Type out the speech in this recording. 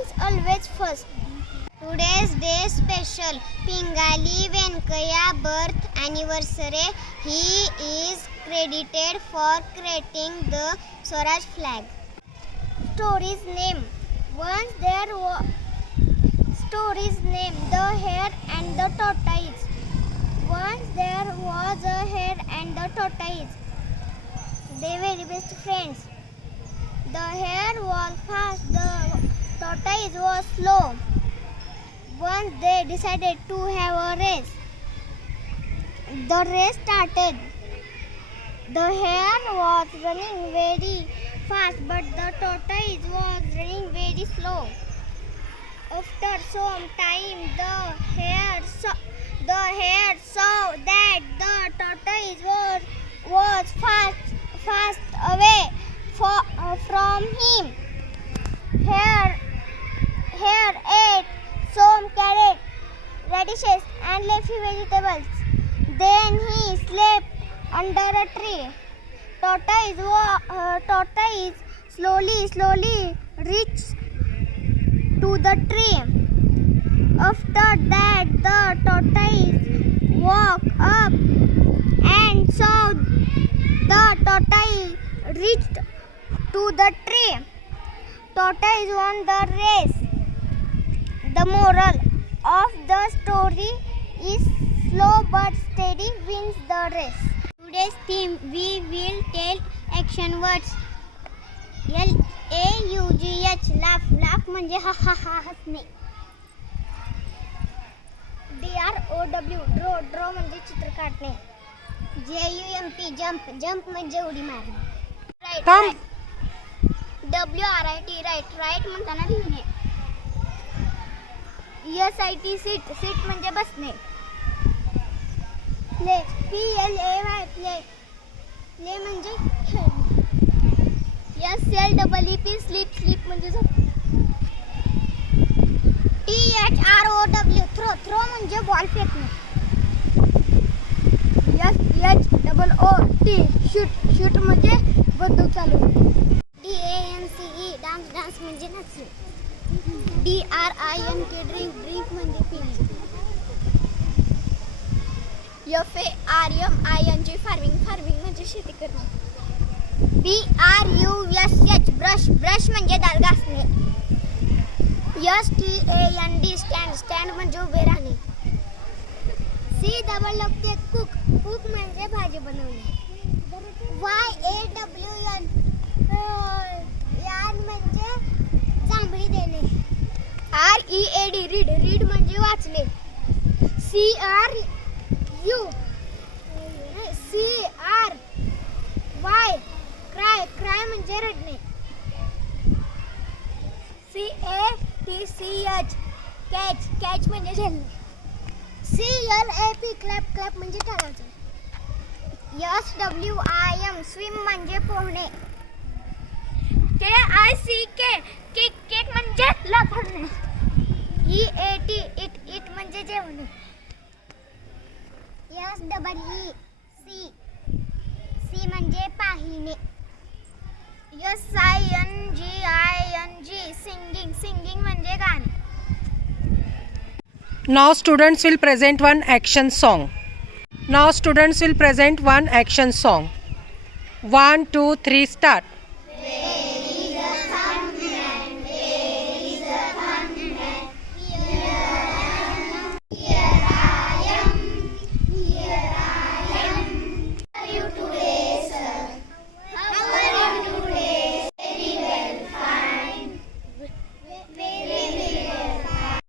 means always first. Today's day special. Pingali Venkaya birth anniversary. He is credited for creating the Swaraj flag. Story's name. Once there was story's name, The Hare and the Tortoise. Once there was a hare and the tortoise. They were very best friends. The hare was fast, the tortoise was slow. Once they decided to have a race. The race started. The hare was running very fast, but the tortoise was running very slow. After some time, the hare saw that the tortoise was fast away from him. Hare ate some carrots, radishes, and leafy vegetables. Then he slept under a tree. Tortoise slowly reached to the tree. After that, the tortoise woke up and saw the tortoise reached to the tree. Tortoise won the race. The moral of the story is slow but steady wins the race. Today's theme, we will tell action words. LAUGH, laugh म्हणजे हा हसणे. DROW, draw म्हणजे चित्र काढणे. JUMP, jump म्हणजे उडी मारणे. WRIT, right म्हणताना लिहिणे. SIT, म्हणजे बसणे. PLAY, play म्हणजे खेळणे. SLEEP, sleep म्हणजे झोपणे. THROW, throw म्हणजे बॉल फेकणे. SHOOT, shoot म्हणजे बंदूक चालवणे. DANCE, dance म्हणजे नाचणे. DRINK, drink म्हणजे पिणे. FARMING, farming म्हणजे शेती करणे. BRUSH, brush म्हणजे दात घासणे. STAND, stand म्हणजे उभे राहणे. cook म्हणजे भाजी बनवणे. YAWN, यान म्हणजे जांभळी देणे. READ, read म्हणजे वाचणे. CRY, cry म्हणजे रडणे. CATCH, catch म्हणजे झेलणे. CLAP, clap म्हणजे टाळायचे. SWIM, swim म्हणजे पोहणे. KICK, केक म्हणजे लपवणे. EAT, eat म्हणजे जेवणे. SEEC म्हणजे पाहिणे. SING, singing म्हणजे गाणे. Now students will present one action song. 1, 2, 3 start.